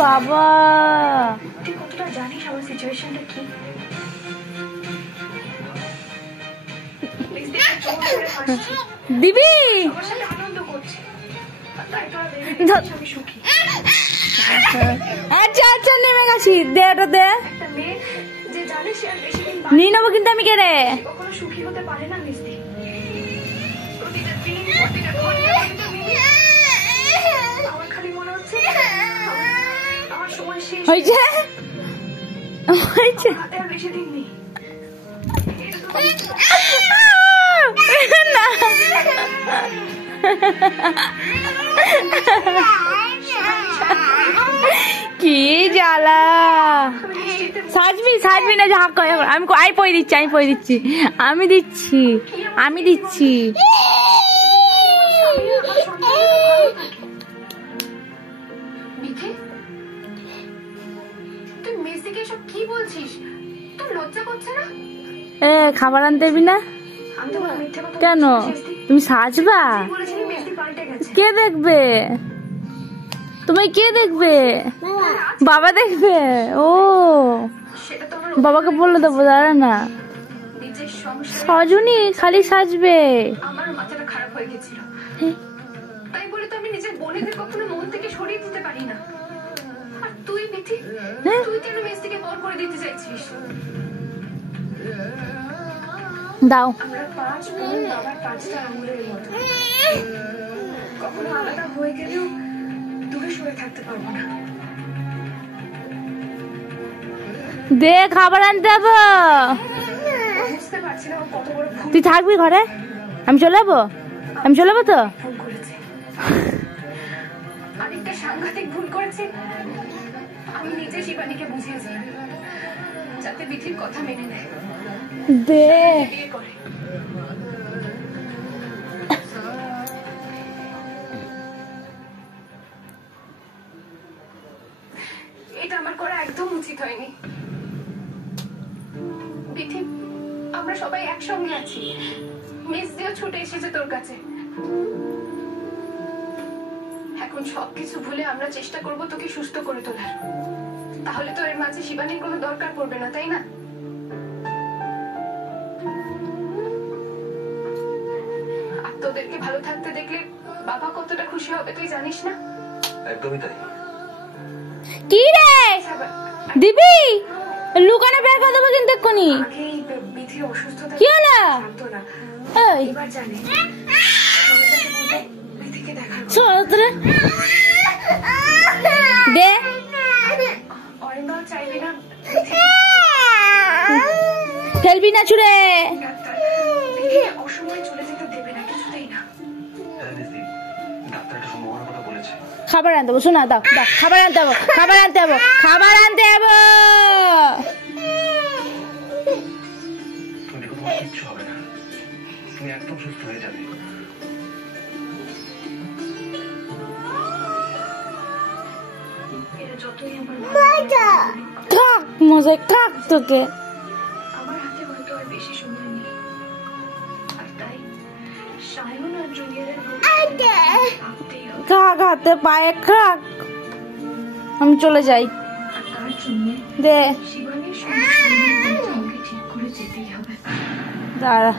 বাবা দিবি আচ্ছা আচ্ছা নেমে গেছি দে ওটা দে নিয়ে নেবো কিন্তু আমি কে রে হয়েছে হয়েছে না কি জ্বালা সাজবি সাজবি না যা আমি পই দিচ্ছি আমি দিচ্ছি খাবার আনতে দেবি না কেন তুমি সাজবা কে দেখবে তুমি কে দেখবে বাবা দেখবে ও বাবাকে বলে দেবো দাঁড়া না সজনী খালি সাজবে আমার মাথাটা খারাপ হয়ে গেছিল তাই বলে তো আমি নিজের বোনেদের কখনো মন থেকে সরিয়ে দিতে পারি না আর তুই মিঠি তুই কেন মেস থেকে বর করে দিতে চাইছিস দাও আমরা 5 বোন বাবার 5টা আঙুলের মতো কখনো আলাদা হয়ে গেলেও দূরে সরে থাকতে পারবো না দে খাবার আনতে যাবো বুঝতে পারছি না কত বড় ভুল তুই থাকবি ঘরে আমি চলে যাবো তো ভুল করেছে আরেকটা সাংঘাতিক ভুল করেছে আমি নিজে শিবানীকে বুঝিয়েছি যাতে বিধির কথা মেনে নেয় দে বিয়ে করে এটা আমার করা একদম উচিত হয়নি বিধি আমরা সবাই একসঙ্গে আছি মিস দিও ছুটে এসেছে তোর কাছে এখন সবকিছু ভুলে আমরা চেষ্টা করব তোকে সুস্থ করে তোলার তাহলে তো এর মাঝে শিবানীর কোনো দরকার পড়বে না তাই না আর তোদেরকে ভালো থাকতে দেখলে বাবা কতটা খুশি হবে তুই জানিস না একদমই তাই কি রে দিবি লুকানে বের করে দেবো কিন্তু এক্ষুনি আগেই বিধির অসুস্থতা কি হলো এবার জানি বিধিকে দেখার সরে দে অরিন্দম চাইবে না ফেলবি না ছুড়ে অসময়ে চলে যেতে দেবে না কিছুতেই না ডাক্তার একটা সম্ভাবনার কথা বলেছে খাবার আনতে যাবো শোনা দাও খাবার আনতে যাবো তুমি দেখো তোমার কিচ্ছু হবে না তুমি একদম সুস্থ হয়ে যাবে এটা যতই আমার মজা কাক তোকে আমার হাতে হয়তো আর বেশি সময় নেই আর তাই সায়ন আর জুনিয়রের কাক হাতে পায়ে কাক আমি চলে যাই তার জন্য দে শিবানীর সঙ্গে ঠিক করে যেতেই হবে দাঁড়া